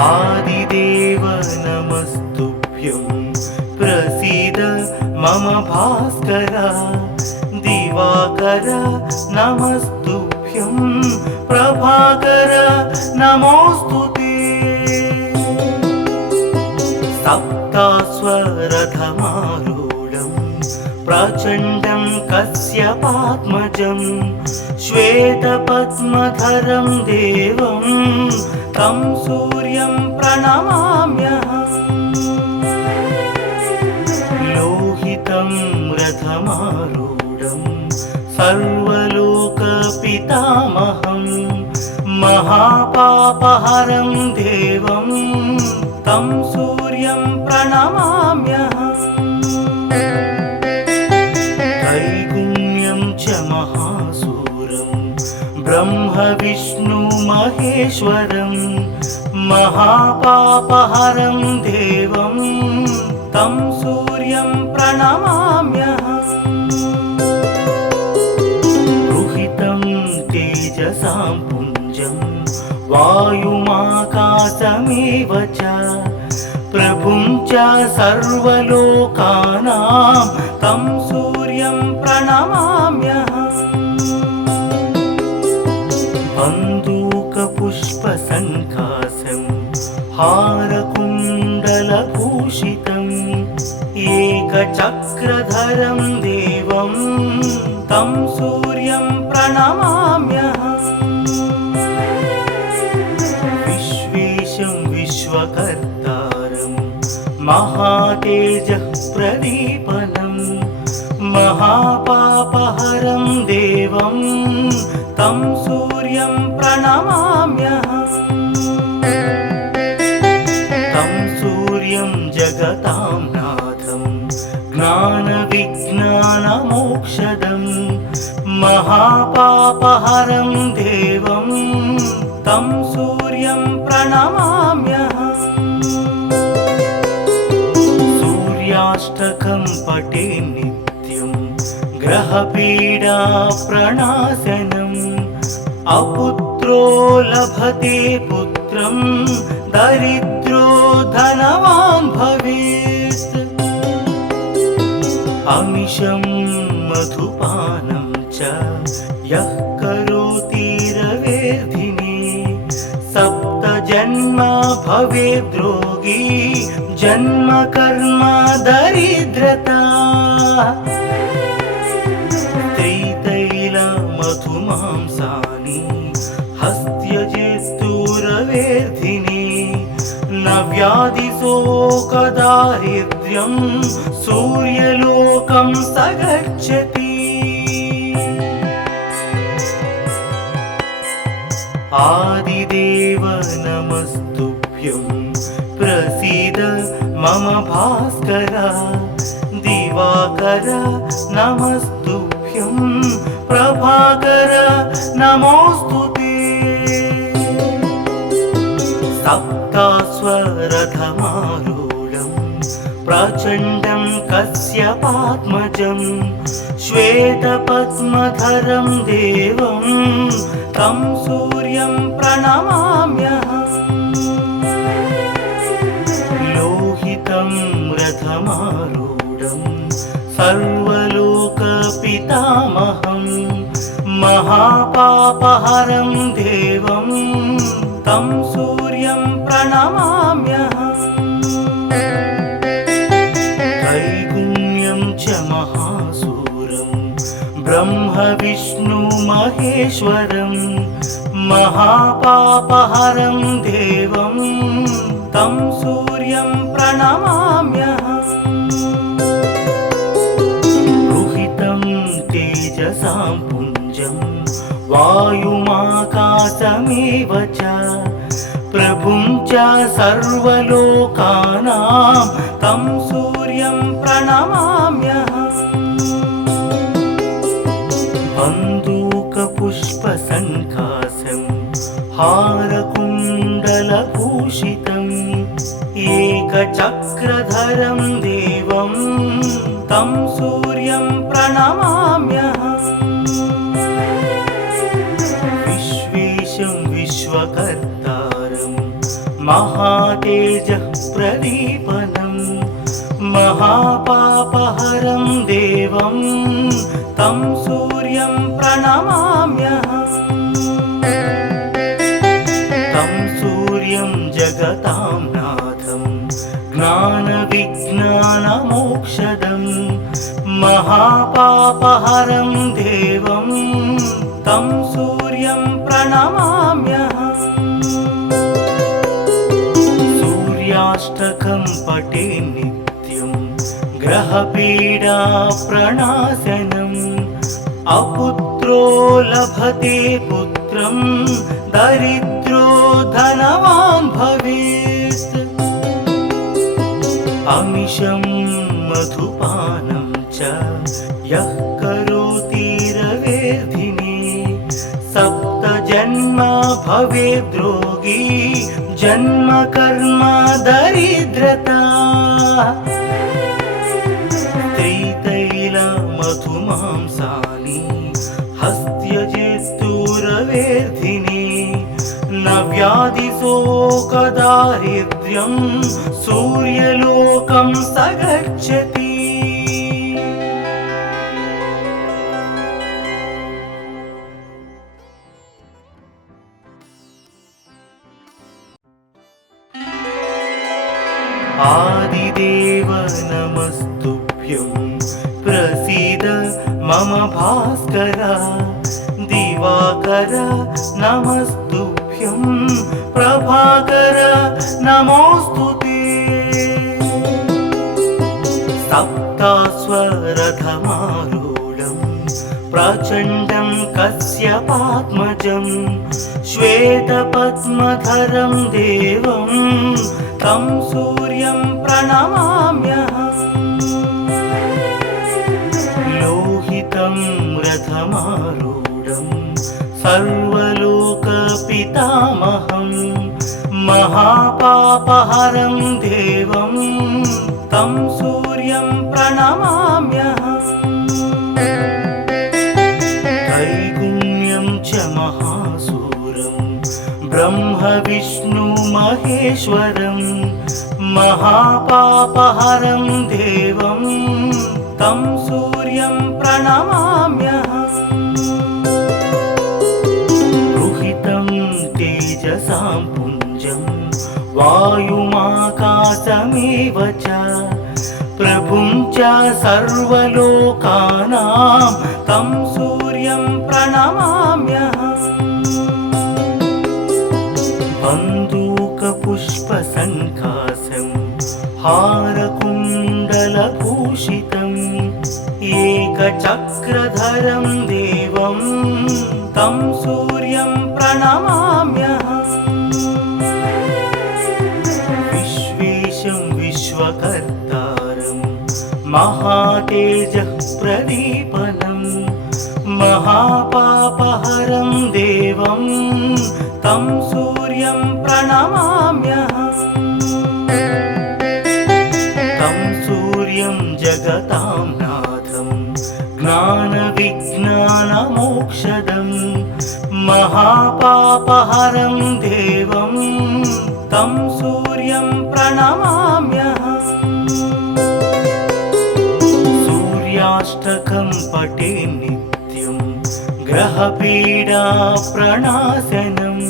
आदिदेव नमस्तुभ्यं प्रसीद मम भास्कर दिवाकर नमस्तुभ्यं प्रभाकर नमोस्तुते सप्तास्वरथमारूढं प्रचण्डं कश्यपात्मजं श्वेतपद्मधरं देवं तं सूर्यं प्रणमाम्यहम् लोहितं रथमारूढं सर्वलोकपितामहं महापापहरं देवं तं सूर्यं प्रणमाम्यहम् त्रैगुण्यं च महासूरं ब्रह्म विष्णु महेश्वरं महापापहरं देवं तं सूर्यं प्रणमाम्यहम् रुहितं तेजसां पुञ्जं वायुमाकाशमेव च प्रभुं च सर्वलोकानां तं सूर्यं प्रणमाम्यहम् बन्दूकपुष्पसङ्काशं हारकुण्डलभूषितम् एकचक्रधरं देवं तं सूर्यं प्रणमाम्यहम् विश्वेशं विश्वकर्तारं महातेजः प्रदीपनं महापापहरं देवं तं सूर्यं प्रणमाम्यहम् तं सूर्यं जगतां नाथं ज्ञानविज्ञानमोक्षदं महापापहरं देवं तं सूर्यं प्रणमाम्यहम् सूर्याष्टकं पठे नित्यं ग्रहपीडाप्रणाशनम् अपुत्रो लभते पुत्रं दरिद्रो धनवान् भवेत् अमिषं मधुपानं च यः करोति रवेर्धिने सप्तजन्म भवेद्रोगी जन्म कर्म दरिद्रता त्रितैलमधुमांसानि हस्त्यजेस्तुरवेर्धिने न व्याधिशोकदारिद्र्यं सूर्यलोकं स गच्छति आदिदेव नमस्तुभ्यं प्रसीद मम भास्कर दिवाकर नमस्तुभ्यं प्रभाकर नमोस्तुते सप्तास्वरथमारूढं प्रचण्डं कश्यपात्मजं श्वेतपद्मधरं देवं तं सूर्यं प्रणमाम्यहम् लोहितं रथमारूढं सर्वलोकपितामहं महापापहरं देवं तं सूर्यं प्रणमाम्यहम् त्रैगुण्यं च महासूरं ब्रह्म विष्णु महेश्वरं महापापहरं देवं तं सूर्यं प्रणमाम्यहम् रुहितं तेजसां पुञ्जं वायुमाकाशमेव च प्रभुं च सर्वलोकानां तं सूर्यं प्रणमाम्यहम् बन्दूकपुष्पसङ्काशं हारकुण्डलभूषितम् एकचक्रधरं देवं तं सूर्यं प्रणमाम्यहम् विश्वेशं विश्वकर्तारं महातेजः प्रदीपनं महापापहरं देवं तं सूर्यं प्रणमाम्यहम् तं सूर्यं जगतां नाथं ज्ञानविज्ञानमोक्षदं महापापहरं देवं तं सूर्यं प्रणमाम्यहम् सूर्याष्टकं पठे नित्यं ग्रहपीडा प्रणाशनम् अपुत्रो लभते पुत्रं दरिद्रो धनवान् भवेत् अमिषं मधुपानं च यः करोति रवेर्धिने सप्तजन्म भवेद्रोगी जन्म कर्म दरिद्रता त्रितैलमधुमांसानि हस्त्यजेस्तुरवेर्धिने न व्याधिशोकदारिद्र्यं सूर्यलोकं स गच्छति आदिदेव नमस्तुभ्यं प्रसीद मम भास्कर दिवाकर नमस्तुभ्यं प्रभाकर नमोस्तुते सप्तास्वरथमारूढं प्रचण्डं कश्यपात्मजं श्वेतपद्मधरं देवं तं सूर्यं प्रणमाम्यहम् लोहितं रथमारूढं सर्वलोकपितामहं महापापहरं देवं तं सूर्यं प्रणमाम्यहम् त्रैगुण्यं च महासूरं ब्रह्म विष्णु महेश्वरं महापापहरं देवं तं सूर्यं प्रणमाम्यहम् रुहितं तेजसां पुञ्जं वायुमाकाशमेव च प्रभुं च सर्वलोकानां तं सूर्यं प्रणमाम्यहम् बन्दूकपुष्पसङ्कासं हारकुण्डलभूषितम् एकचक्रधरं देवं तं सूर्यं प्रणमाम्यहम् विश्वेशं विश्वकर्तारं महातेजः प्रदीपनं महापापहरं देवं तं सूर्यं प्रणमाम्यहम् तं सूर्यं जगतां नाथं ज्ञानविज्ञानमोक्षदं महापापहरं देवं तं सूर्यं प्रणमाम्यहम् सूर्याष्टकं पठे नित्यं ग्रहपीडा प्रणाशनम्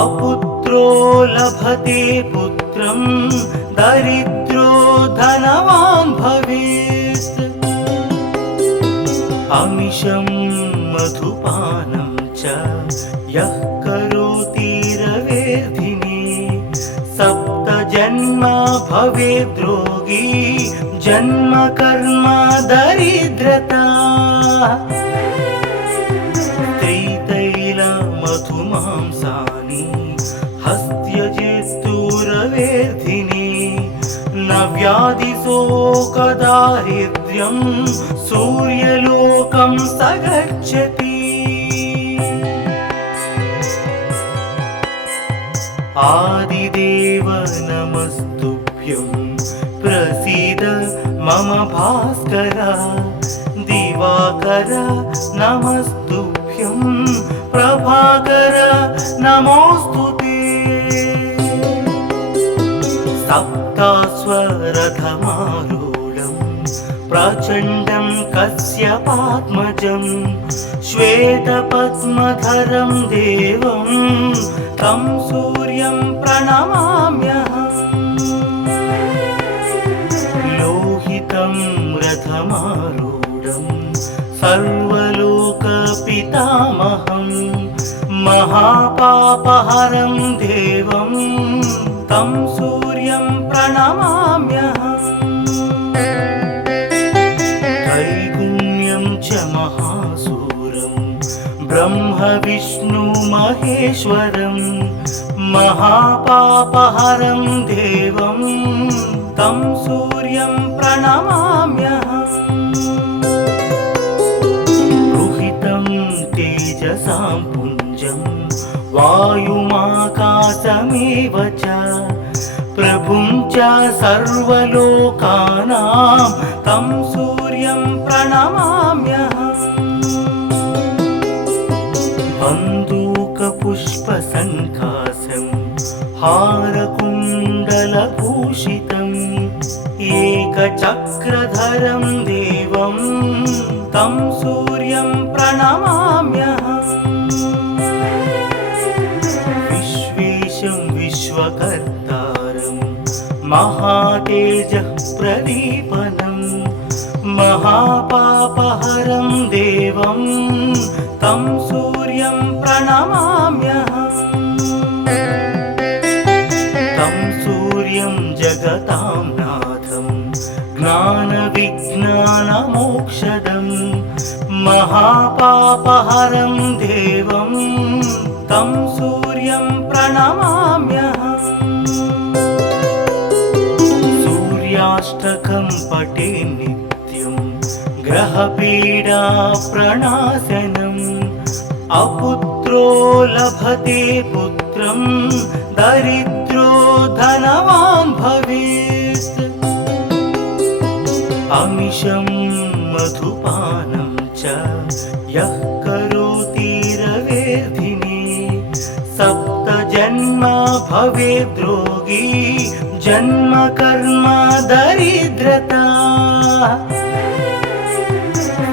अपुत्रो लभते पुत्रं दरिद्रो धनवान् भवेत् अमिषं मधुपानं च यः करोति रवेर्धिने सप्तजन्म भवेद्रोगी जन्म कर्म दरिद्रता त्रितैलमधुमांसानि हस्त्यजेस्तुरवेर्धिने न व्याधिशोकदारिद्र्यं सूर्यलोकं स गच्छति आदिदेव नमस्तुभ्यं प्रसीद मम भास्कर दिवाकर नमस्तुभ्यं प्रभाकर नमोस्तुते सप्तास्वरथमारूढं प्रचण्डं कश्यपात्मजं श्वेतपद्मधरं देवं तं सूर्यं प्रणमाम्यहम्। लोहितं रथमारूढं सर्वलोकपितामहं महापापहरं देवं तं सूर्यं प्रणमाम्यहम्। त्रैगुण्यं च महासूरं ब्रह्म विष्णु महेश्वरं महापापहरं देवं तं सूर्यं प्रणमाम्यहम्। रुहितं तेजसां पुञ्जं वायुमाकाशमेव च प्रभुं च सर्वलोकानां तं सूर्यं प्रणमाम्यहम्। बन्दूकपुष्पसङ्काशं हारकुण्डलभूषितम् एकचक्रधरं देवं तं सूर्यं प्रणमाम्यहम्। विश्वेशं विश्वकर्तारं महातेजः प्रदीपनं महापापहरं देवं तं सूर्यं प्रणमाम्यहम्। तं सूर्यं जगतां नाथं ज्ञानविज्ञानमोक्षदं महापापहरं देवं तं सूर्यं प्रणमाम्यहम्। सूर्याष्टकं पठे नित्यं ग्रहपीडा प्रणाशनम् अपुत्रो लभते पुत्रं दरिद्रो धनवान् भवेत्। अमिषं मधुपानं च यः करोति रवेर्धिने सप्तजन्म भवेद्रोगी जन्म कर्म दरिद्रता।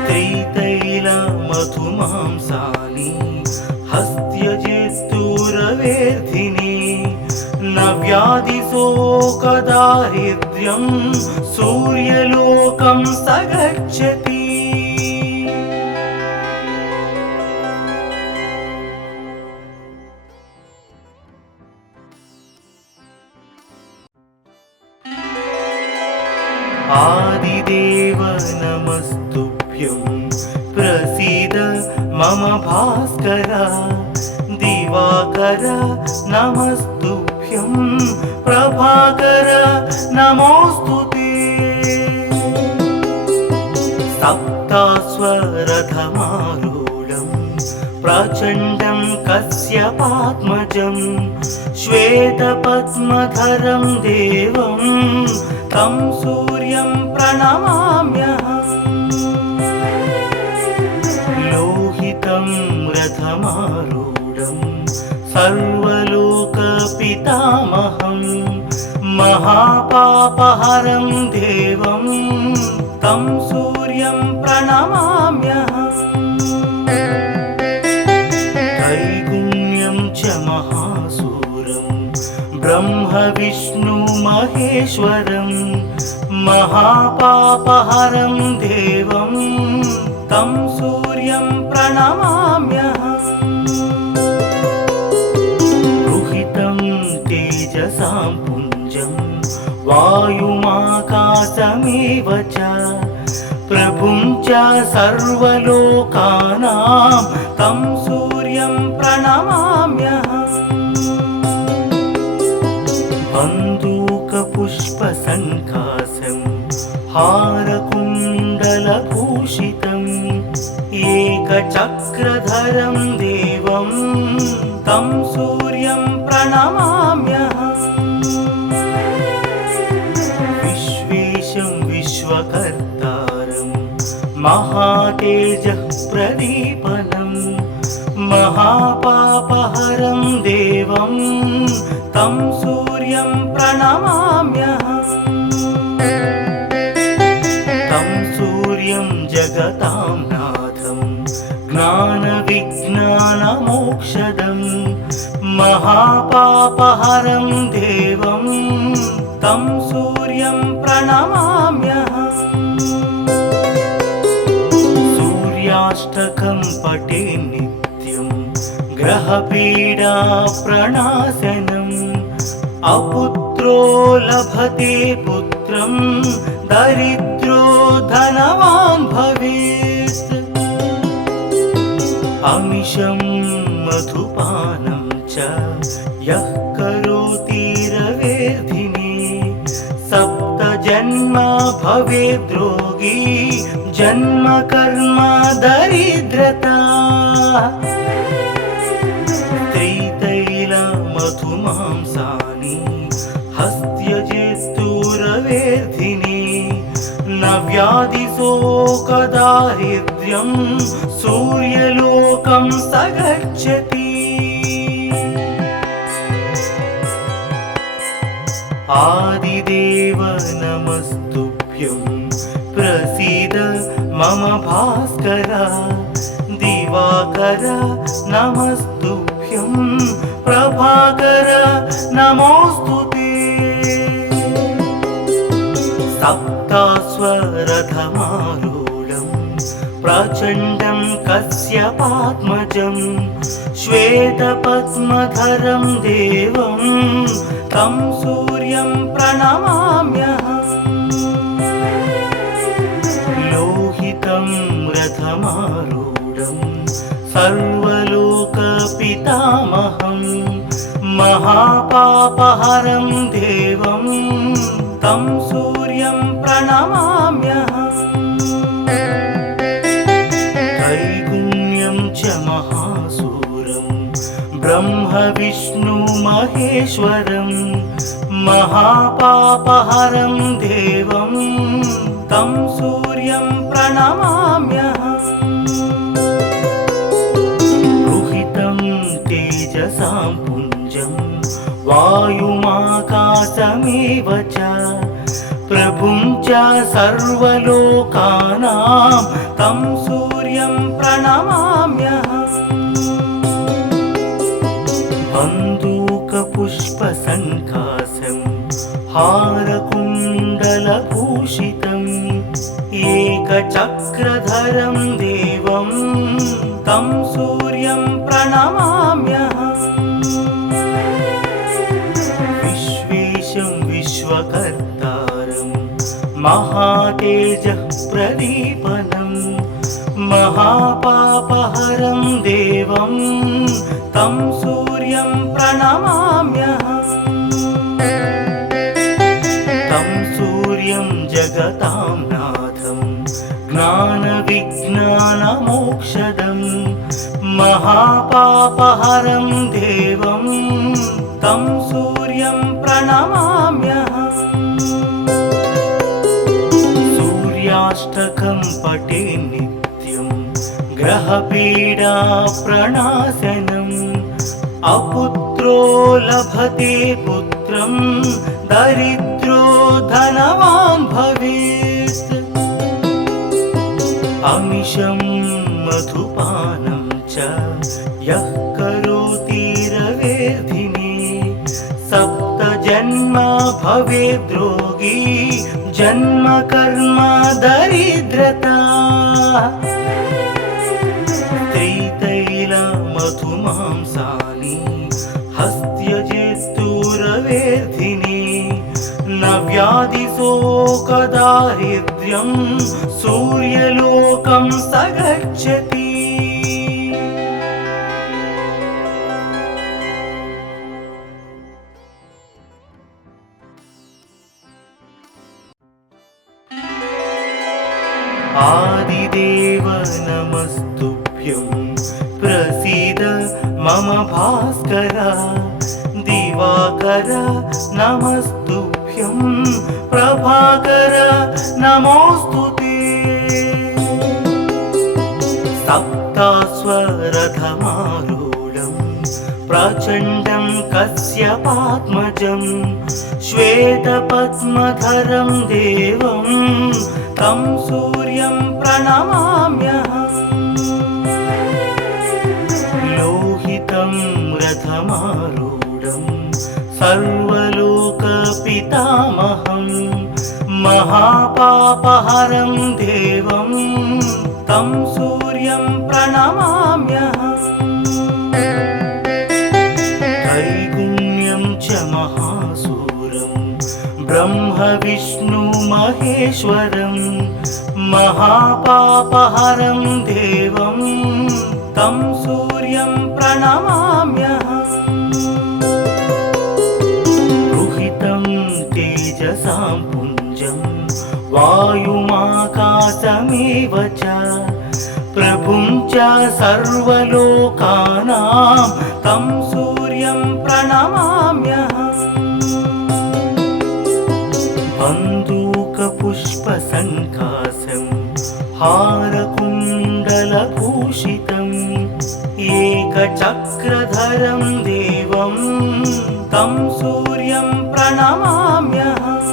त्रितैलमधुमांसानि हस्त्यजित्तुरवेर्धिने न व्याधिशोकदारिद्र्यं सूर्यलोकं स गच्छति। आदिदेव नमस्तुभ्यं प्रसीद मम भास्कर। दिवाकर नमस्तुभ्यं प्रभाकर नमोऽस्तुते। सप्तास्वरथमारूढं प्रचण्डं कश्यपात्मजं श्वेतपद्मधरं देवं तं सूर्यं प्रणमाम्यहम्। लोहितं रथमारूढं सर्वलोकपितामहं महापापहरं देवं तं सूर्यं प्रणमाम्यहम्। त्रैगुण्यं च महासूरं ब्रह्म विष्णु महेश्वरं महापापहरं देवं तं सूर्यं प्रणमाम्यहम्। रुहितं तेजसां पुञ्जं वायुमाकाशमेव च प्रभुं च सर्वलोकानां तं सूर्यं प्रणमाम्यहम्। बन्दूकपुष्पसङ्काशं हारकुण्डलभूषितम् एकचक्रधरं देवं तं सूर्यं प्रणमाम्यहम्। विश्वेशं विश्वकर्तारं महातेजः प्रदीपनं महापापहरं देवं तं सूर्यं प्रणमाम्यहम् तं सूर्यं जगतां नाथं ज्ञानविज्ञानमोक्षदं महापापहरं देवं तं सूर्यं प्रणमाम्यहम् सूर्याष्टकं पठे नित्यं ग्रहपीडा प्रणाशनम् अपुत्रो लभते पुत्रं दरिद्रो धनवान् भवेत् अमिषं मधुपानं च यः करोति रवेर्धिने सप्तजन्म भवेद्रोगी जन्म कर्म दरिद्रता मधुमांसानि हस्त्यजेस्तुरवेर्धिने न व्याधिशोकदारिद्र्यं सूर्यलोकं स गच्छति आदिदेव नमस्तुभ्यं प्रसीद मम भास्कर दिवाकर नमस्तुभ्यं प्रभाकर नमोस्तुते सप्तास्वरथमारूढं प्रचण्डं कश्यपात्मजं श्वेतपद्मधरं देवं तं सूर्यं प्रणमाम्यहम् लोहितं रथमारूढं सर्वलोकपितामहं महापापहरं देवं तं सूर्यं प्रणमाम्यहम् त्रैगुण्यं च महासूरं ब्रह्म विष्णु महेश्वरं महापापहरं देवं तं सूर्यं प्रणमाम्यहम् तेजसां पुञ्जं वायुमाकाशमेव च प्रभुं च सर्वलोकानां तं सूर्यं प्रणमाम्यहम् बन्दूकपुष्पसङ्काशं हारकुण्डलभूषितम् एकचक्रधरं देवं तं सूर्यं प्रणमाम्यहम् विश्वेशं विश्वकर्तारं महातेजः प्रदीपनं महापापहरं देवं तं सूर्यं प्रणमाम्यहम् तं सूर्यं जगतां नाथं ज्ञानविज्ञानमोक्षदं महापापहरं देवं तं सूर्यं प्रणमाम्यहम् सूर्याष्टकं पठे नित्यं ग्रहपीडा प्रणाशनम् अपुत्रो लभते पुत्रं दरिद्रो धनवान् भवेत् अमिषं मधुपानं च यः करोति रवेर्धिने सप्तजन्म भवेद्रोगी जन्म कर्म दरिद्रता मधुमांसानि हस्त्यजेस्तुरवेर्धिने न व्याधिशोकदारिद्र्यं सूर्यलोकं स गच्छति आदिदेव नमस्तुभ्यं प्रसीद मम भास्कर दिवाकर नमस्तुभ्यं प्रभाकर नमोस्तुते सप्तास्वरथमारूढं प्रचण्डं कश्यपात्मजं श्वेतपद्मधरं देवं तं सूर्यं प्रणमाम्यहम्। लोहितं रथमारूढं सर्वलोकपितामहं महापापहरं देवं तं सूर्यं प्रणमाम्यहम्। त्रैगुण्यं च महासूरं ब्रह्म विष्णु महेश्वरं महापापहरं देवं तं सूर्यं प्रणमाम्यहम्। रुहितं तेजसां पुञ्जं वायुमाकाशमेव च प्रभुं च सर्वलोकानां तं सूर्यं प्रणमाम्यहम्। बन्दूकपुष्पसङ्काशं हारकुण्डलभूषितम् एकचक्रधरं देवं तं सूर्यं प्रणमाम्यहम्।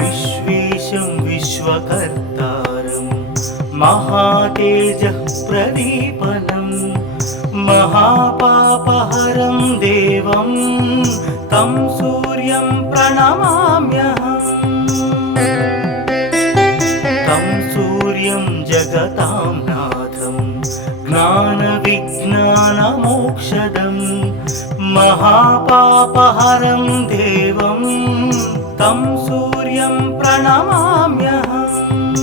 विश्वेशं विश्वकर्तारं महातेजः प्रदीपनं महापापहरं देवं तं सूर्यं प्रणमाम्यहम्। तं सूर्यं जगतां नाथं ज्ञानविज्ञानमोक्षदं महापापहरं देवं तं सूर्यं प्रणमाम्यहम्।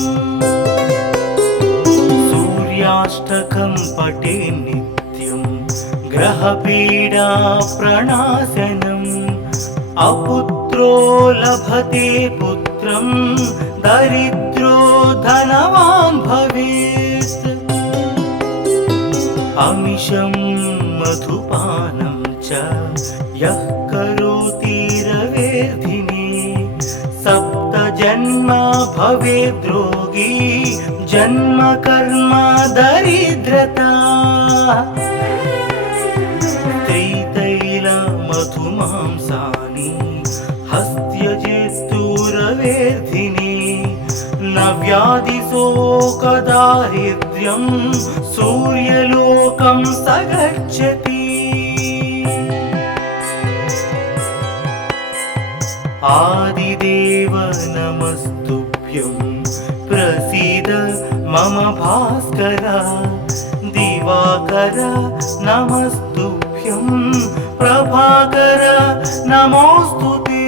सूर्याष्टकं पठे नित्यं ग्रहपीडा प्रणाशनम् अपुत्रो लभते पुत्रं दरिद्रो धनवान् भवेत्। अमिषं मधुपानं च यः करोति रवेर्धिने सप्तजन्म भवेद्रोगी जन्म कर्म दरिद्रता। त्रितैलमधुमांसानि हस्त्यजेस्तुरवेर्धिने न व्याधिशोकदारिद्र्यं सूर्यलोकं स गच्छति। आदिदेव नमस्तुभ्यं प्रसीद मम भास्कर। दिवाकर नमस्तुभ्यं प्रभाकर नमोऽस्तुते।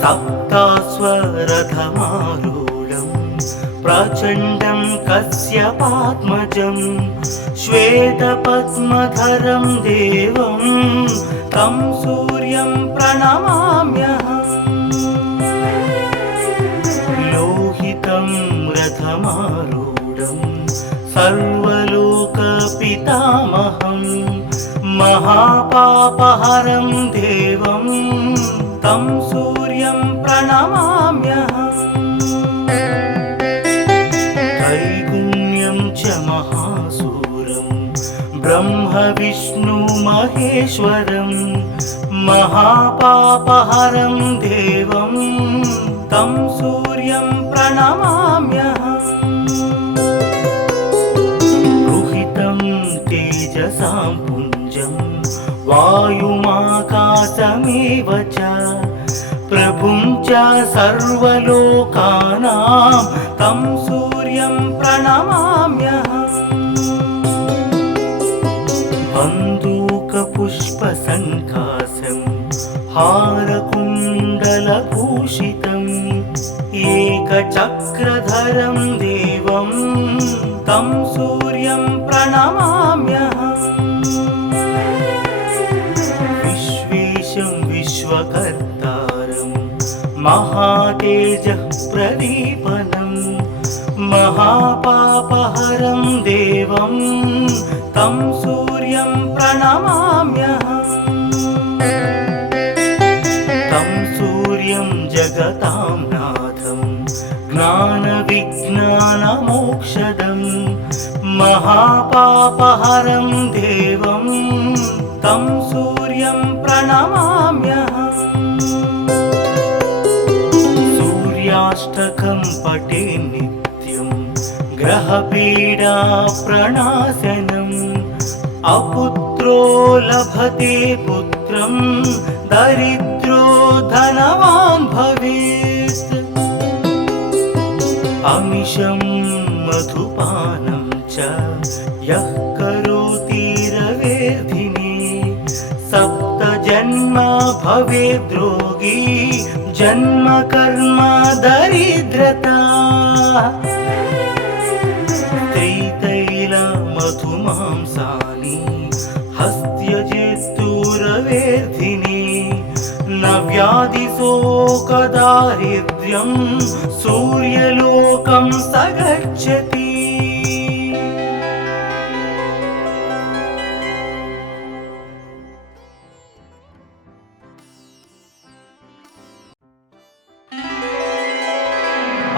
सप्तास्वरथमारूढं प्रचण्डं कश्यपात्मजं श्वेतपद्मधरं देवं तं सूर्यं प्रणमाम्यहम्। लोहितं रथमारूढं सर्वलोकपितामहं महापापहरं देवं तं सूर्यं प्रणमाम्यहम्। त्रैगुण्यं च महासूरं ब्रह्म विष्णु महेश्वरं महापापहरं देवं तं सूर्यं प्रणमाम्यहम्। रुहितं तेजसां पुञ्जं वायुमाकाशमेव च प्रभुं च सर्वलोकानां तं सूर्यं प्रणमाम्यहम्। बन्दूकपुष्पसङ्काशं हारकुण्डलभूषितम् एकचक्रधरं देवं तं सूर्यं प्रणमाम्यहम्। विश्वेशं विश्वकर्तारं महातेजः प्रदीपनं महापापहरं देवं तं सूर्यं प्रणमाम्यहम्। तं सूर्यं जगतां नाथं ज्ञानविज्ञानमोक्षदं ज्ञानविज्ञानमोक्षदं महापापहरं देवं तं सूर्यं प्रणमाम्यहम्। सूर्याष्टकं पठे नित्यं ग्रहपीडा प्रणाशनम्। अपुत्रो लभते पुत्रं दरिद्रो धनवान् भवेत्। अमिषं मधुपानं च यः करोति रवेर्धिने सप्तजन्म भवेद्रोगी जन्म कर्म दरिद्रता। त्रितैलमधुमांसानि हस्त्यजेत्तुरवेर्धिने न व्याधिशोकदारिद्र्यं सूर्यलोकं स गच्छति।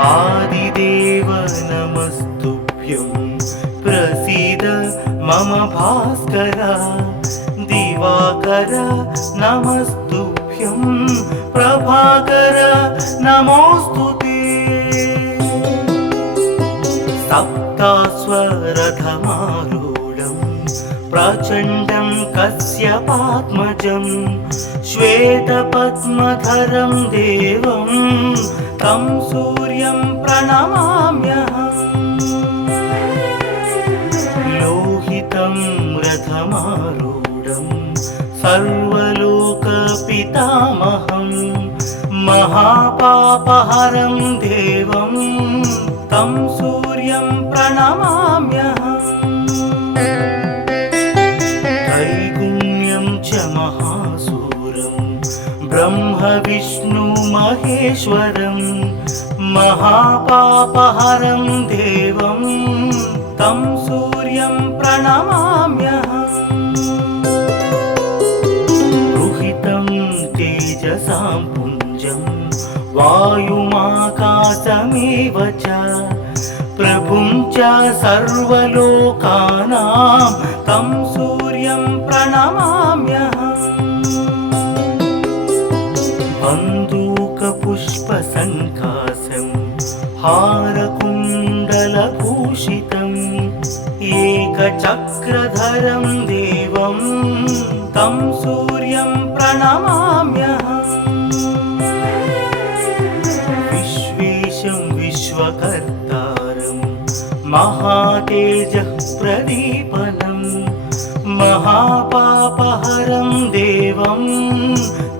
आदिदेव नमस्तुभ्यं प्रसीद मम भास्कर। दिवाकर नमस्तुभ्यं प्रभाकर नमोऽस्तुते। सप्तास्वरथमारूढं प्रचण्डं कश्यपात्मजं श्वेतपद्मधरं देवं तं सूर्यं प्रणमाम्यहम्। लोहितं रथमारूढं सर्वलोकपितामहं महापापहरं देवं तं सूर्यं प्रणमाम्यहम्। त्रैगुण्यं च महासूरं ब्रह्म विष्णु महेश्वरं महापापहरं देवं तं सूर्यं प्रणमाम्यहम्। रुहितं तेजसां पुञ्जं वायुमाकाशमेव च प्रभुं च सर्वलोकानां तं सूर्यं प्रणमाम्यहम्। बन्दूकपुष्पसङ्काशं हारकुण्डलभूषितम् एकचक्रधरं देवं तं सूर्यं प्रणमाम्यहम्। विश्वेशं विश्वकर्तारं महातेजः प्रदीपनं महापापहरं देवं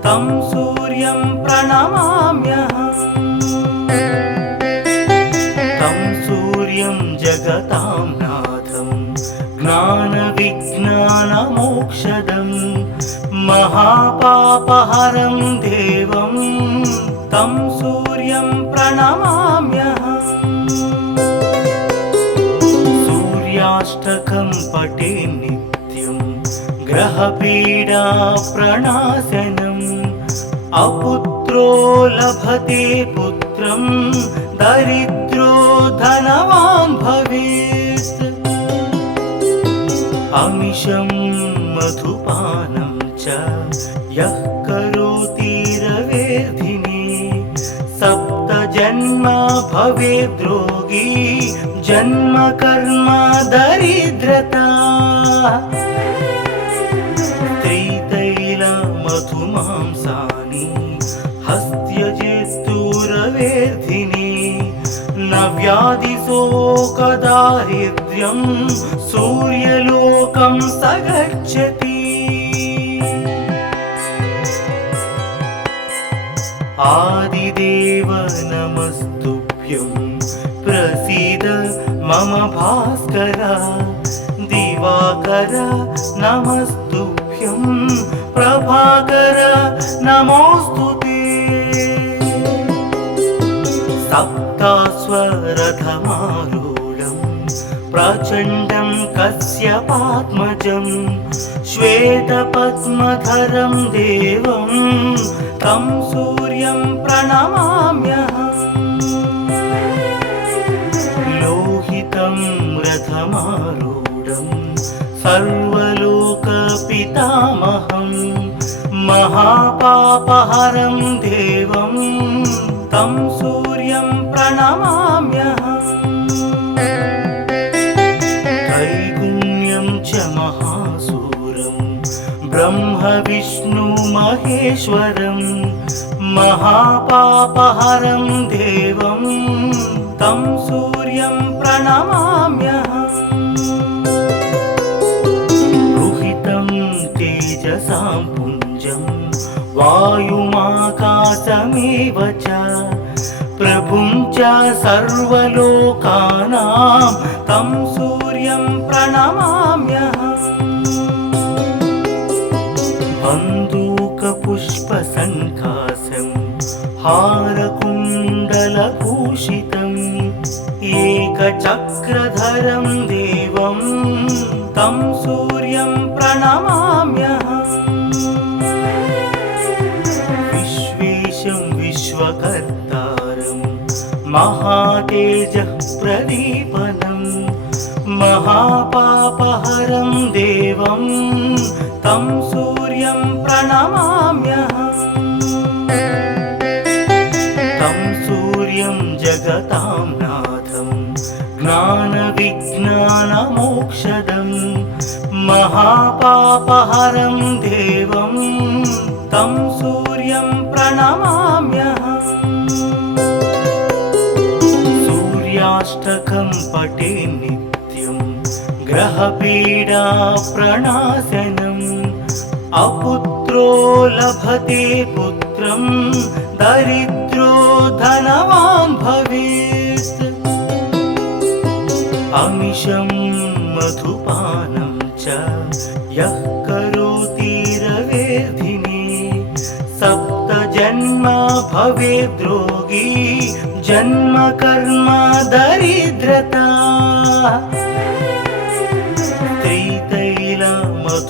तं सूर्यं प्रणमाम्यहम्। तं सूर्यं जगतां नाथं ज्ञानविज्ञानमोक्षदं महापापहरं देवं तं सूर्यं प्रणमाम्यहम्। सूर्याष्टकं पठे नित्यं ग्रहपीडा प्रणाशनम्। अपुत्रो लभते पुत्रं दरिद्रो धनवान् भवेत्। अमिषं मधुपानं च यः करोति रवेर्धिने सप्तजन्म भवेद्रोगी जन्म कर्म दरिद्रता। त्रितैलमधुमांसानि हस्त्यजेत्तुरवेर्धिने न व्याधिशोकदारिद्र्यं सूर्यलोकं स गच्छति। आदिदेव नमस्तुभ्यं प्रसीद मम भास्कर। दिवाकर नमस्तुभ्यं प्रभाकर नमोऽस्तुते। सप्तास्वरथमारूढं प्रचण्डं कश्यपात्मजं श्वेतपद्मधरं देवं तं सूर्यं प्रणमाम्यहम्। सर्वलोकपितामहं महापापहरं देवं तं सूर्यं प्रणमाम्यहम् त्रैगुण्यं च महासूरं ब्रह्म विष्णु महेश्वरं महापापहरं देवं तं सूर्यं प्रणमाम्यहम् रुहितं तेजसां पुञ्जं वायुमाकाशमेव च प्रभुं च सर्वलोकानां तं सूर्यं प्रणमाम्यहम् बन्दूकपुष्पसङ्कासं हारकुण्डलभूषितम् एकचक्रधरं देवं तं सूर्यं प्रणमाम्यहम् विश्वेशं विश्वकर्तारं महातेजः प्रदीपनं महापापहरं देवं तं सूर्यं प्रणमाम्यहम् तं सूर्यं जगतां नाथं ज्ञानविज्ञानमोक्षदं महापापहरं देवं तं सूर्यं प्रणमाम्यहम् सूर्याष्टकं पठे नित्यं ग्रहपीडा प्रणाशनम् अपुत्रो लभते पुत्रं दरिद्रो धनवान् भवेत् अमिषं मधुपानं च यः करोति रवेर्धिने सप्तजन्म भवेद्रोगी जन्म कर्म दरिद्रता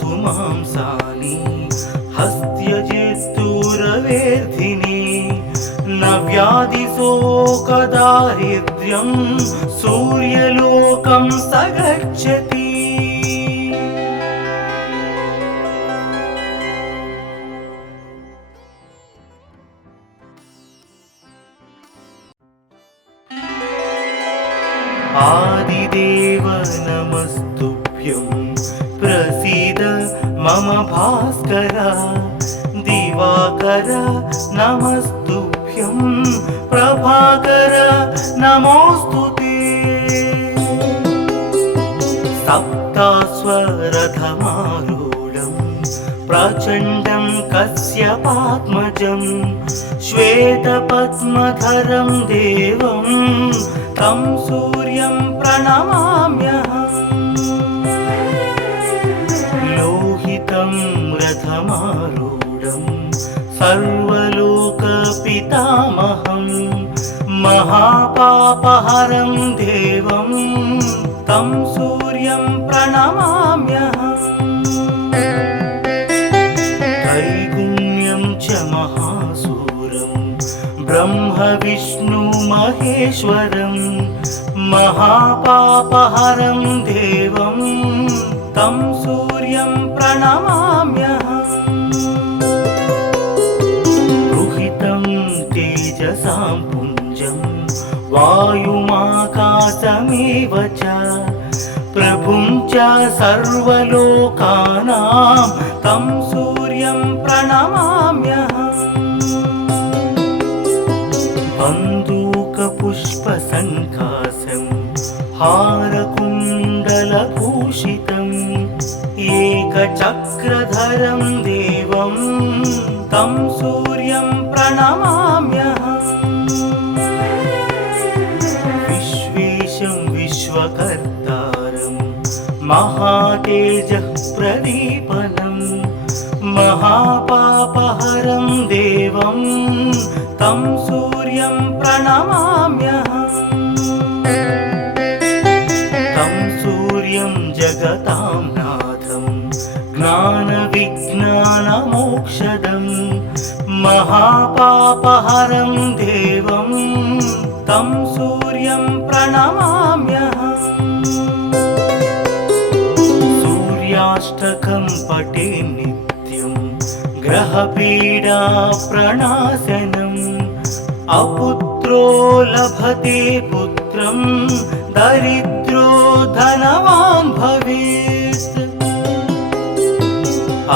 त्रितैलमधुमांसानि हस्त्यजित्तुरवेर्धिने न व्याधिशोकदारिद्र्यं सूर्यलोकं स गच्छति आदिदेव नमस्तुभ्यं प्रसीद मम भास्कर दिवाकर नमस्तुभ्यं प्रभाकर नमोस्तुते सप्तास्वरथमारूढं प्रचण्डं कश्यपात्मजं श्वेतपद्मधरं देवं तं सूर्यं प्रणमाम्यहम् लोहितं रथमारूढं सर्वलोकपितामहं महापापहरं देवं तं सूर्यं प्रणमाम्यहम् त्रैगुण्यं च महासूरं ब्रह्म विष्णु महेश्वरं महापापहरं देवं तं सूर्यं प्रणमाम्यहम् रुहितं तेजसां पुञ्जं वायुमाकाशमेव च प्रभुं च सर्वलोकानां तं सूर्यं प्रणमाम्यहम् बन्दूकपुष्पसङ्कासं हारकुण्डलभूषितम् एकचक्रधरं देवं तं सूर्यं प्रणमाम्यहम् विश्वेशं विश्वकर्तारं महातेजः प्रदीपनं महापापहरं देवं तं सूर्यं प्रणमाम्यहम् तं सूर्यं जगतां नाथं ज्ञानविज्ञानमोक्षदं महापापहरं देवं तं सूर्यं प्रणमाम्यहम् सूर्याष्टकं पठे नित्यं ग्रहपीडा प्रणाशनम् अपुत्रो लभते पुत्रं दरिद्रो धनवान् भवेत्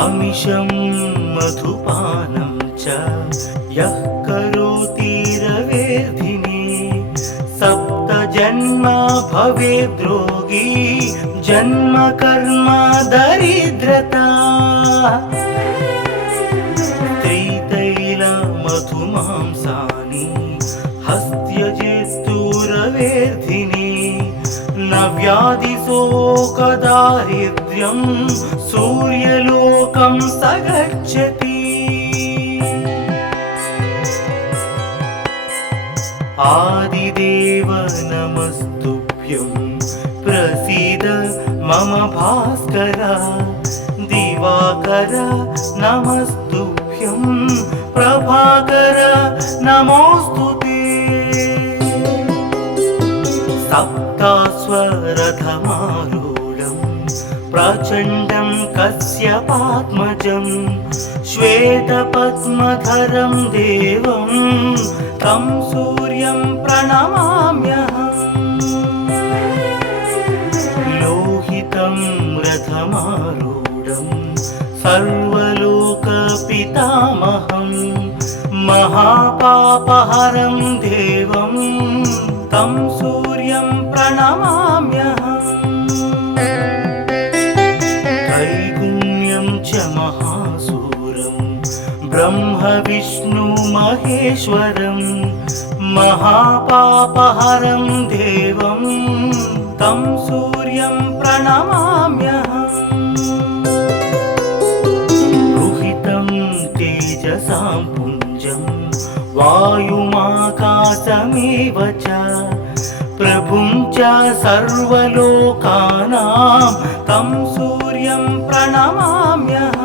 अमिषं मधुपानं च यः करोति रवेर्धिने सप्तजन्म भवेद्रोगी जन्म कर्म दरिद्रता त्रितैलमधुमांसानि हस्त्यजेस्तुरवेर्धिने न व्याधिशोकदारिद्र्यं सूर्यलोकं स गच्छति आदिदेव नमस्तुभ्यं प्रसीद मम भास्कर दिवाकर नमस्तुभ्यं प्रभाकर नमोस्तुते सप्तास्वरथमारूढं प्रचण्डं कश्यपात्मजं श्वेतपद्मधरं देवं तं सूर्यं प्रणमाम्यहम् लोहितं रथमारूढं सर्वलोकपितामहं महापापहरं देवं तं सूर्यं प्रणमाम्यहम् त्रैगुण्यं च महासूरं ब्रह्म महेश्वरं महापापहरं देवं तं सूर्यं प्रणमाम्यहम् रुहितं तेजसां पुञ्जं वायुमाकाशमेव च प्रभुं च सर्वलोकानां तं सूर्यं प्रणमाम्यहम्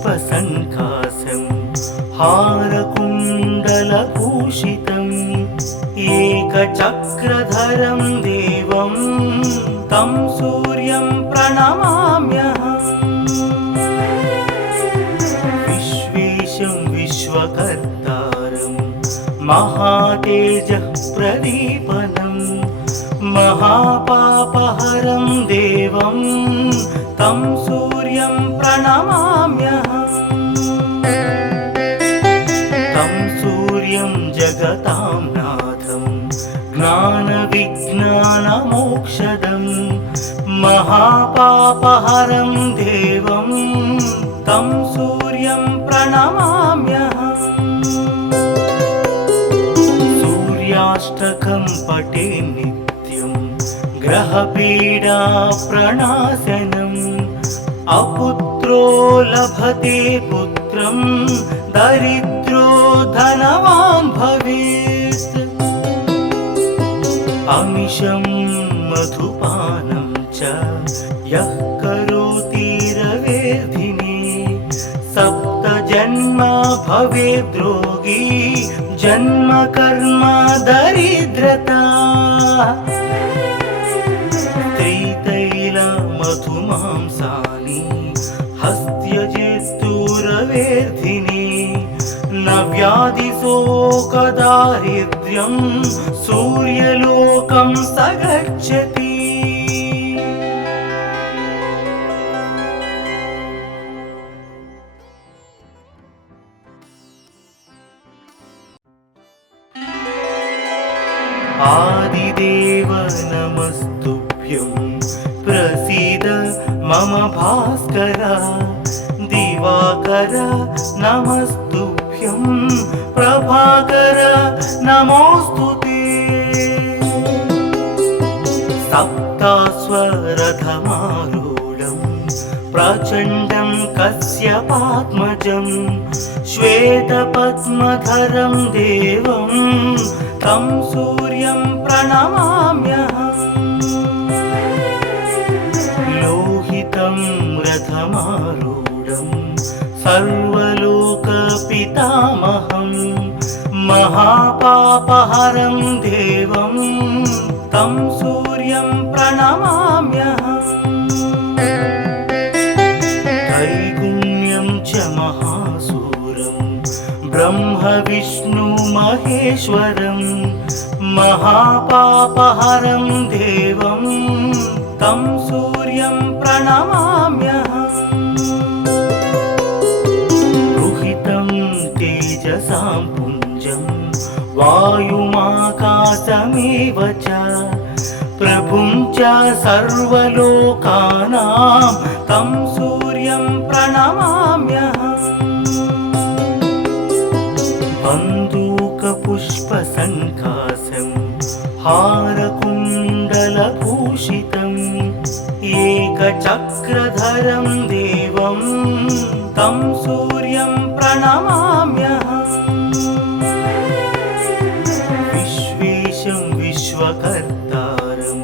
बन्दूकपुष्पसङ्कासं हारकुण्डलभूषितम् एकचक्रधरं देवं तं सूर्यं प्रणमाम्यहम् विश्वेशं विश्वकर्तारं महातेजः प्रदीपनं महापापहरं देवं तं सूर्यं प्रणमाम्यहम् तं सूर्यं जगतां नाथं ज्ञानविज्ञानमोक्षदं महापापहरं देवं तं सूर्यं प्रणमाम्यहम् सूर्याष्टकं पठे नित्यं ग्रहपीडा प्रणाशनम् अपुत्रो लभते पुत्रं दरिद्रो धनवान् भवेत् अमिषं मधुपानं च यः करोति रवेर्धिने सप्तजन्म भवेद्रोगी जन्म कर्म दरिद्रता त्रितैलमधुमांसानि हस्त्यजेस्तुरवेर्धिने न व्याधिशोकदारिद्र्यं सूर्यलोकं स गच्छति आदिदेव नमस्तुभ्यं प्रसीद मम भास्कर दिवाकर नमस्तुभ्यं प्रभाकर नमोस्तुते सप्तास्वरथमारूढं प्रचण्डं कश्यपात्मजं श्वेतपद्मधरं देवं तं सूर्यं प्रणमाम्यहम् लोहितं रथमारूढं सर्वलोकपितामहं महापापहरं देवं तं सूर्यं सूर्यं प्रणमाम्यहम् त्रैगुण्यं च महासूरं ब्रह्म विष्णु महेश्वरं महापापहरं देवं तं सूर्यं प्रणमाम्यहम् रुहितं तेजसां पुञ्जं वायुमाकाशमेव च प्रभुं च सर्वलोकानां तं सूर्यं प्रणमाम्यहम् बन्दूकपुष्पसङ्कासं हारकुण्डलभूषितम् एकचक्रधरं देवं तं सूर्यं प्रणमाम्यहम् विश्वेशं विश्वकर्तारं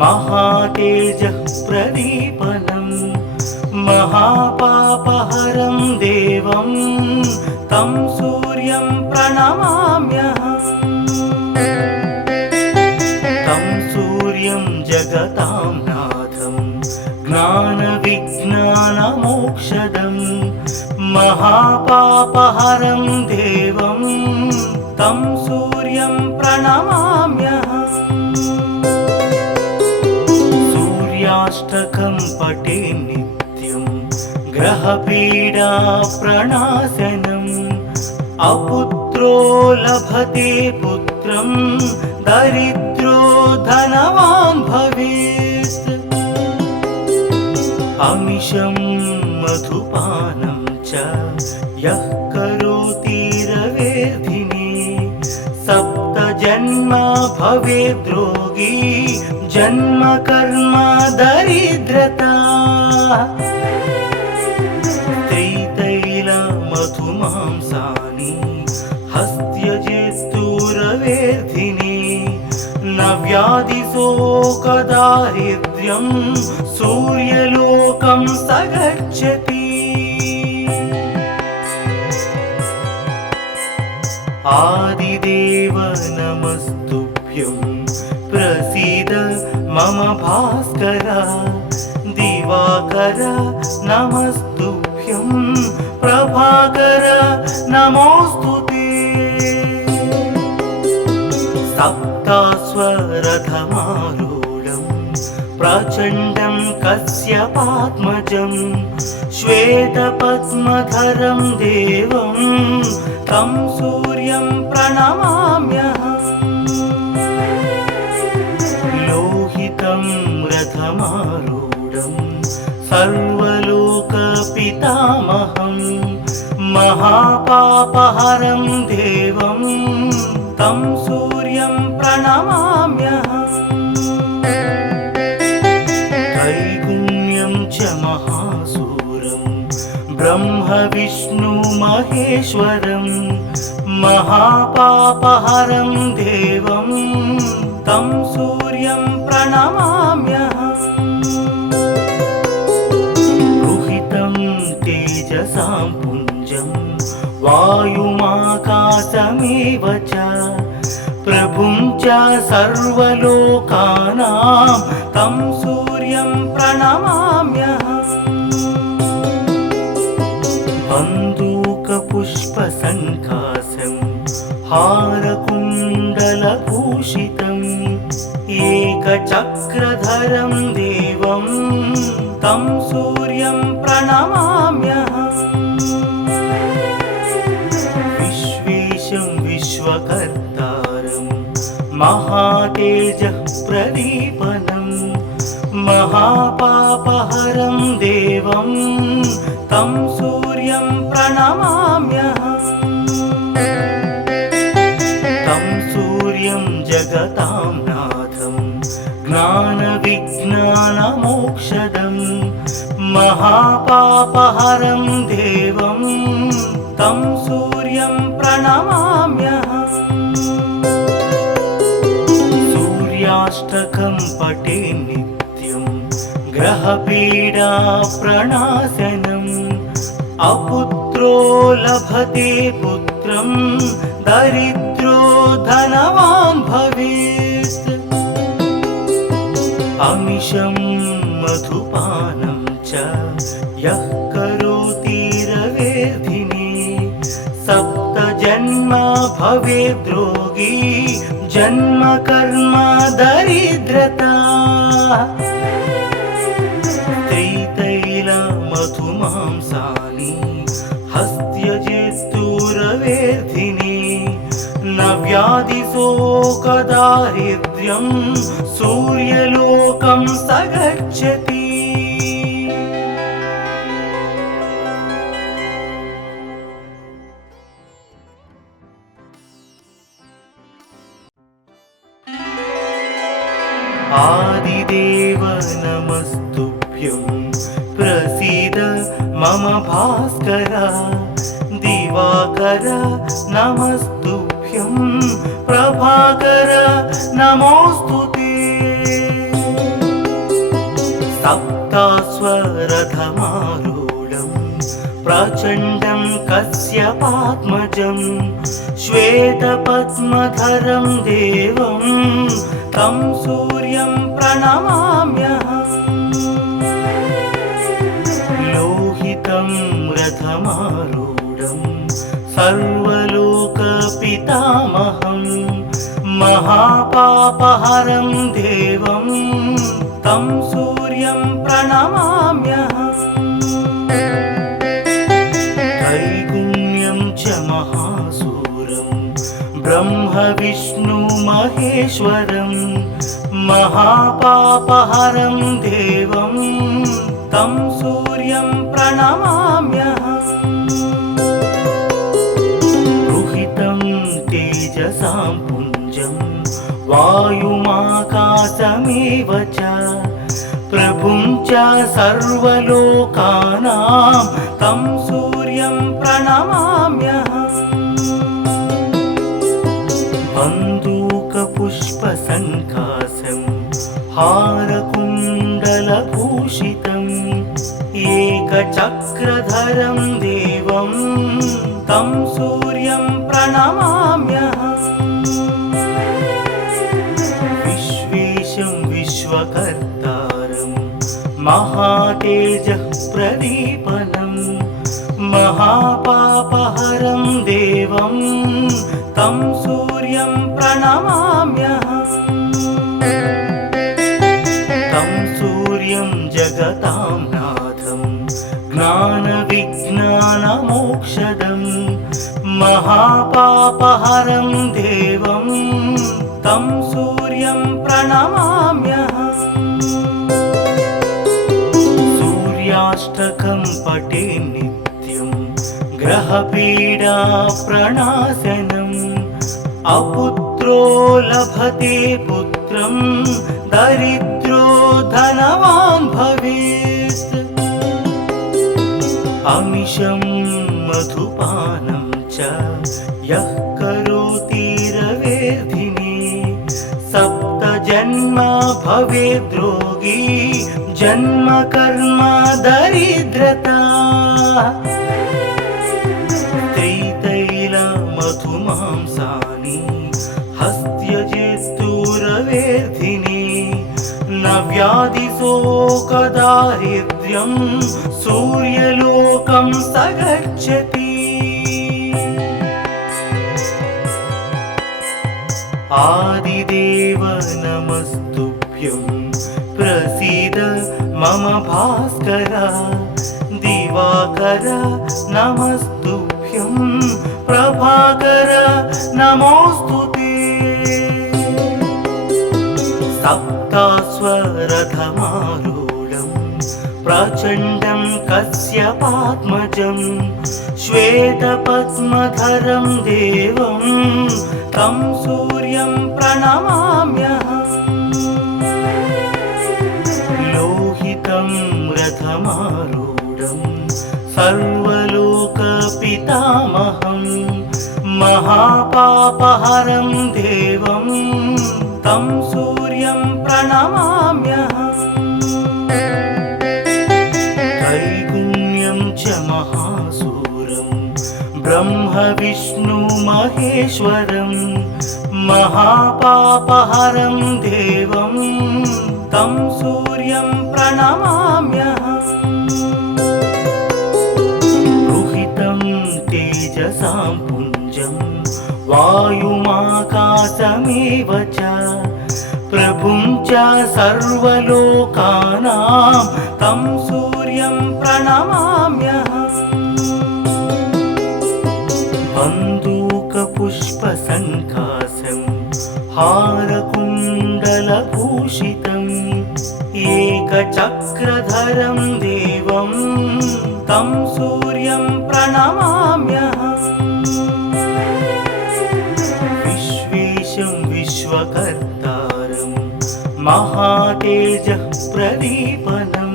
महातेजः प्रदीपनं महापापहरं देवं तं सूर्यं प्रणमाम्यहम् तं सूर्यं जगतां नाथं ज्ञानविज्ञानमोक्षदं महापापहरं देवं तं सूर्यं प्रणमाम्यहम् सूर्याष्टकं पठे नित्यं ग्रहपीडा प्रणाशनम् अपुत्रो लभते पुत्रं दरिद्रो धनवान् भवेत् अमिषं मधुपानं च यः करोति रवेर्धिने सप्तजन्म भवेद्रोगी जन्म कर्म दरिद्रता त्रितैलमधुमांसानि हस्त्यजेस्तुरवेर्धिने न व्याधिशोकदारिद्र्यं सूर्यलोकं स गच्छति आदिदेव नमस्तुभ्यं प्रसीद मम भास्कर दिवाकर नमस्तुभ्यं प्रभाकर नमोऽस्तुते सप्तास्वरथमारूढं प्रचण्डं कश्यपात्मजं श्वेतपद्मधरं देवं तं सूर्यं प्रणमाम्यहम् लोहितं रथमारूढं सर्वलोकपितामहं महापापहरं देवं तं सूर्यं प्रणमाम्यहम् त्रैगुण्यं च महासूरं ब्रह्म विष्णु महेश्वरं महापापहरं देवं तं सूर्यं प्रणमाम्यहम् रुहितं तेजसां पुञ्जं वायुमाकाशमेव च प्रभुं च सर्वलोकानां तं सूर्यं प्रणमाम्यहम् बन्दूकपुष्पसङ्कासं हारकुण्डलभूषितम् एकचक्रधरं देवं तं सूर्यं प्रणमाम्यहम् विश्वेशं विश्वकर्तारं महातेजः प्रदीपनं महापापहरं देवं तं सूर्यं प्रणमाम्यहम् तं सूर्यं जगतां नाथं ज्ञानविज्ञानमोक्षदं महापापहरं देवं तं सूर्यं प्रणमाम्यहम् सूर्याष्टकं पठे नित्यं ग्रहपीडा प्रणाशनम् अपुत्रो लभते पुत्रं दरिद्रो धनवान् भवेत् अमिषं मधुपानं च यः करोति रवेर्धिने सप्तजन्म भवेद्रोगी जन्म कर्म दरिद्रता मधुमांसानि हस्त्यजित्तुरवेर्धिने न व्याधिशोकदारिद्र्यं सूर्यलोकं स गच्छति। आदिदेव नमस्तुभ्यं प्रसीद मम भास्कर दिवाकर नमस्तुभ्यं प्रभाकर नमोस्तुते। सप्तास्वरथमारूढं प्रचण्डं कश्यपात्मजं श्वेतपद्मधरं देवं तं सूर्यं प्रणमाम्यहम्। लोहितं रथमारूढं सर्वलोकपितामहं महापापहरं देवं तं सूर्यं प्रणमाम्यहम्। त्रैगुण्यं च महासूरं ब्रह्म विष्णु महेश्वरं महापापहरं देवं तं सूर्यं प्रणमाम्यहम्। रुहितं तेजसां पुञ्जं वायुमाकाशमेव च प्रभुं च सर्वलोकानां तं सूर्यं प्रणमाम्यहम्। बन्दूकपुष्पसङ्कासं हारकुण्डलभूषितम् एकचक्रधरं देवं तं सूर्यं प्रणमाम्यहम्। विश्वेशं विश्वकर्तारं महातेजः प्रदीपनं महापापहरं देवं तं सूर्यं प्रणमाम्यहम्। तं सूर्यं जगतां नाथं ज्ञानविज्ञानमोक्षदं महापापहरं देवं तं सूर्यं प्रणमाम्यहम्। सूर्याष्टकं पठे नित्यं ग्रहपीडा प्रणाशनम् अपुत्रो लभते पुत्रं दरिद्रो धनवान् भवेत्। अमिषं मधुपानं च यः करोति रवेर्धिने सप्तजन्म भवेद्रोगी जन्म कर्म दरिद्रता। मधुमांसानि हस्त्यजित्तुरवेर्धिने न व्याधिशोकदारिद्र्यं सूर्यलोकं स गच्छति। आदिदेव नमस्तुभ्यं प्रसीद मम भास्कर दिवाकर नमस्तुभ्यं प्रभाकर नमोस्तुते। सप्तास्वरथमारूढं प्रचण्डं कश्यपात्मजं श्वेतपद्मधरं देवं तं सूर्यं प्रणमाम्यहम्। लोहितं रथमारूढं सर्वलोकपितामहं महापापहरं देवं तं सूर्यं प्रणमाम्यहम्। त्रैगुण्यं च महासूरं ब्रह्म विष्णु महेश्वरं महापापहरं देवं तं सूर्यं प्रणमाम्यहम् रुहितं तेजसां पुञ्जं वायुमाकाशमेव च प्रभुं च सर्वलोकानां तं सूर्यं प्रणमाम्यहम् बन्दूकपुष्पसङ्काशं हारकुण्डलभूषितम् एकचक्रधरं देवं तं सूर्यं प्रणमाम्यहम् विश्वेशं विश्वकर्तारं महातेजः प्रदीपनं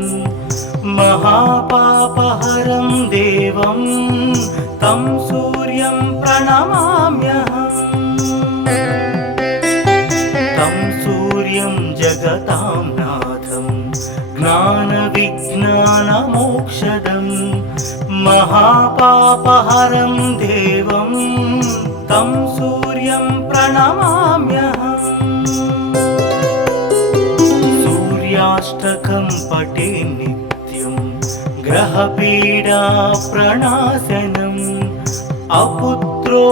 महापापहरं देवं तं सूर्यं प्रणमाम्यहम् तं सूर्यं जगतां नाथं ज्ञानविज्ञानमोक्षदं महापापहरं देवं तं सूर्यं प्रणमाम्यहम् सूर्याष्टकं पठे नित्यं ग्रहपीडा प्रणाशनम् अपुत्रो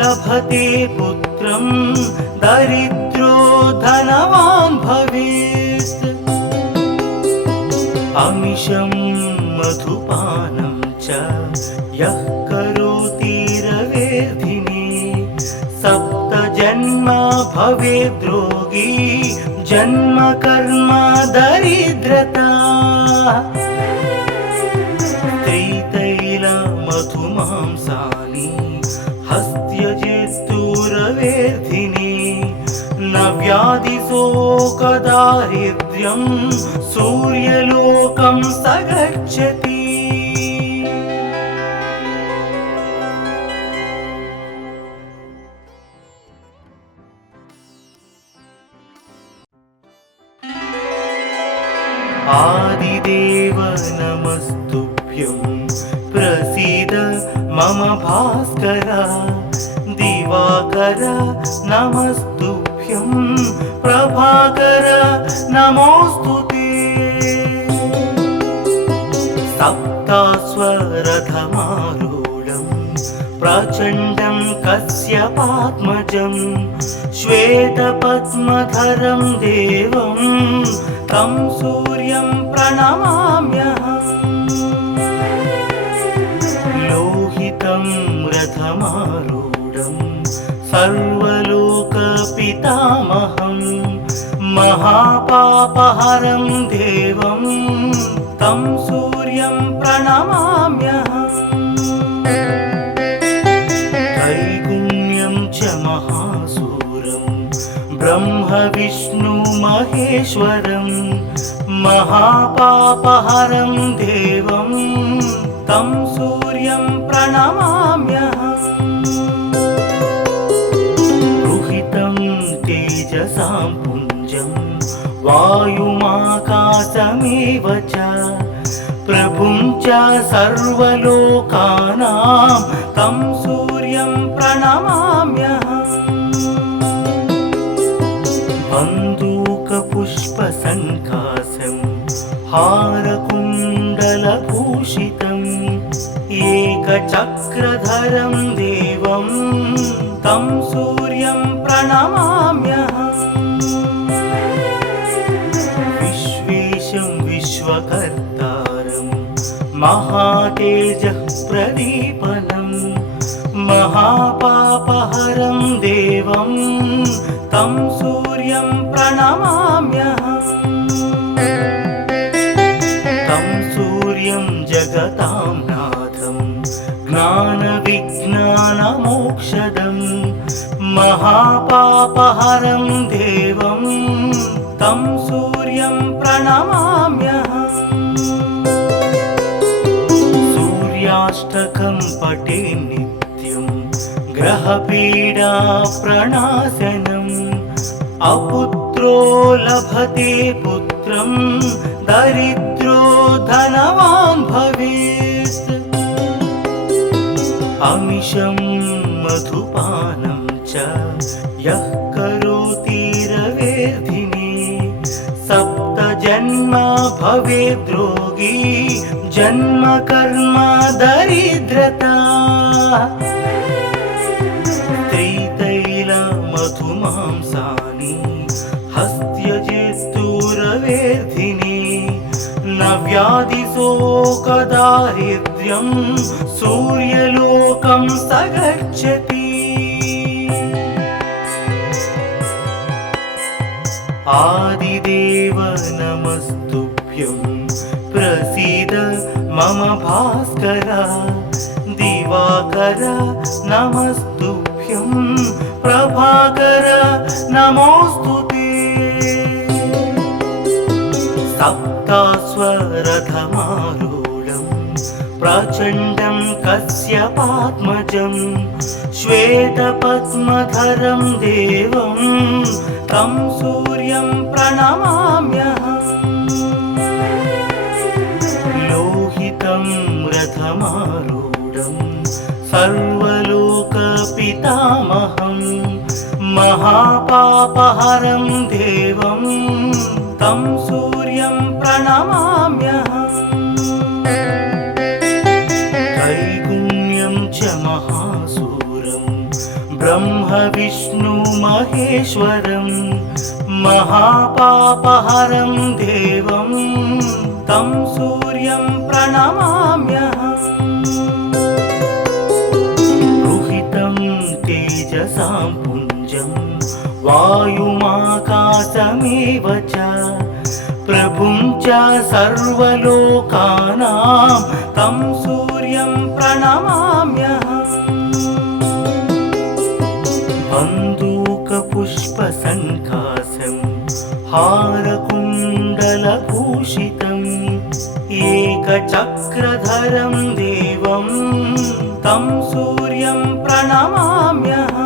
लभते पुत्रं दरिद्रो धनवान् भवेत् अमिषं मधुपानं च यः करोति रवेर्धिने सप्तजन्म भवेद्रोगी जन्म कर्म दरिद्रता त्रितैलमधुमांसानि हस्त्यजेस्तुरवेर्धिने न व्याधिशोकदारिद्र्यं सूर्यलोकं स गच्छति आदिदेव नमस्तुभ्यं प्रसीद मम भास्कर दिवाकर नमस्तुभ्यं प्रभाकर नमोस्तुते सप्तास्वरथमारूढं प्रचण्डं कश्यपात्मजं श्वेतपद्मधरं देवं तं सूर्यं प्रणमाम्यहम् लोहितं रथमारूढं सर्वलोकपितामहं महापापहरं देवं तं सूर्यं प्रणमाम्यहम् त्रैगुण्यं च महासूरं ब्रह्म विष्णु महेश्वरं महापापहरं देवं तं सूर्यं प्रणमाम्यहम् रुहितं तेजसां पुञ्जं वायुमाकाशमेव च प्रभुं च सर्वलोकानां तं सूर्यं प्रणमाम्यहम् बन्दूकपुष्पसङ्काशं हारकुण्डलभूषितम् एकचक्रधरं देवं तं सूर्यं प्रणमाम्यहम् विश्वेशं विश्वकर्तारं महातेजः प्रदीपनं महापापहरं देवं तं सूर्यं प्रणमाम्यहम् तं सूर्यं जगतां नाथं ज्ञानविज्ञानमोक्षदं महापापहरं देवं तं सूर्यं प्रणमाम्यहम् सूर्याष्टकं पठे नित्यं ग्रहपीडा प्रणाशनम् अपुत्रो लभते पुत्रं दरिद्रो धनवान् भवेत् अमिषं मधुपानं च यः करोति रवेर्धिने जन्म भवेद्रोगी जन्म कर्म दरिद्रता त्रितैल मधुमांसानि हस्त्यजित्तुरवेर्धिनि न व्याधिशोकदारिद्र्यं सूर्यलोकं स गच्छति आदिदेव नमस्तुभ्यं प्रसीद मम भास्कर दिवाकर नमस्तुभ्यं प्रभाकर नमोस्तुते सप्तास्वरथमारूढं प्रचण्डं कश्यपात्मजं श्वेतपद्मधरं देवं तं सूर्यं प्रणमाम्यहम् लोहितं रथमारूढं सर्वलोकपितामहं महापापहरं देवं तं सूर्यं प्रणमाम्यहम् त्रैगुण्यं च महासूरं ब्रह्म विष्णु महेश्वरं महापापहरं देवं तं सूर्यं प्रणमाम्यहम् रुहितं तेजसां पुञ्जं वायुमाकाशमेव च प्रभुं च सर्वलोकानां तं सूर्यं प्रणमाम्यहम् बन्दूकपुष्पसङ्कासं हारकुण्डलभूषितम् एकचक्रधरं देवं तं सूर्यं प्रणमाम्यहम्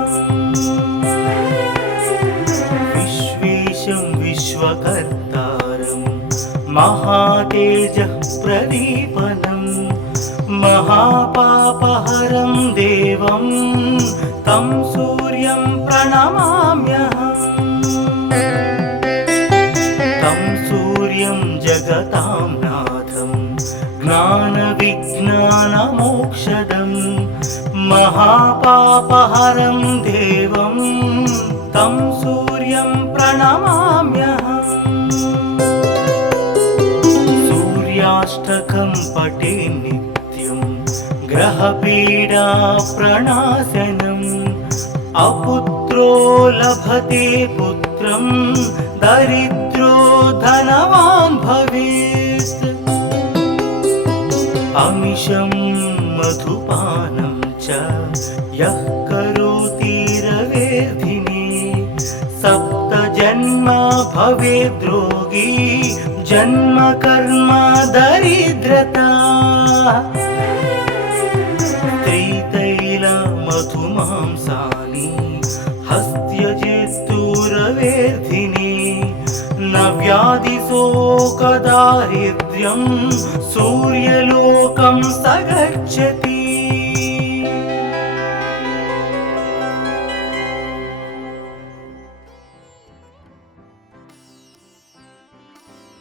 विश्वेशं विश्वकर्तारं महातेजः प्रदीपनं महापापहरं देवं तं सूर्यं प्रणमाम्यहम् तं सूर्यं जगतां नाथं ज्ञानविज्ञानमोक्षदं महापापहरं देवं तं सूर्यं प्रणमाम्यहम् सूर्याष्टकं पठे नित्यं ग्रहपीडा प्रणाशनम् अपुत्रो लभते पुत्रं दरिद्रो धनवान् भवेत् अमिषं मधुपानं च यः करोति रवेर्धिनि सप्तजन्म भवेद्रोगी जन्म कर्म दरिद्रता त्रितैल मधुमांसानि हस्त्यजित्तुरवेर्धिनि न व्याधिशोकदारिद्र्यं सूर्यलोकं स गच्छति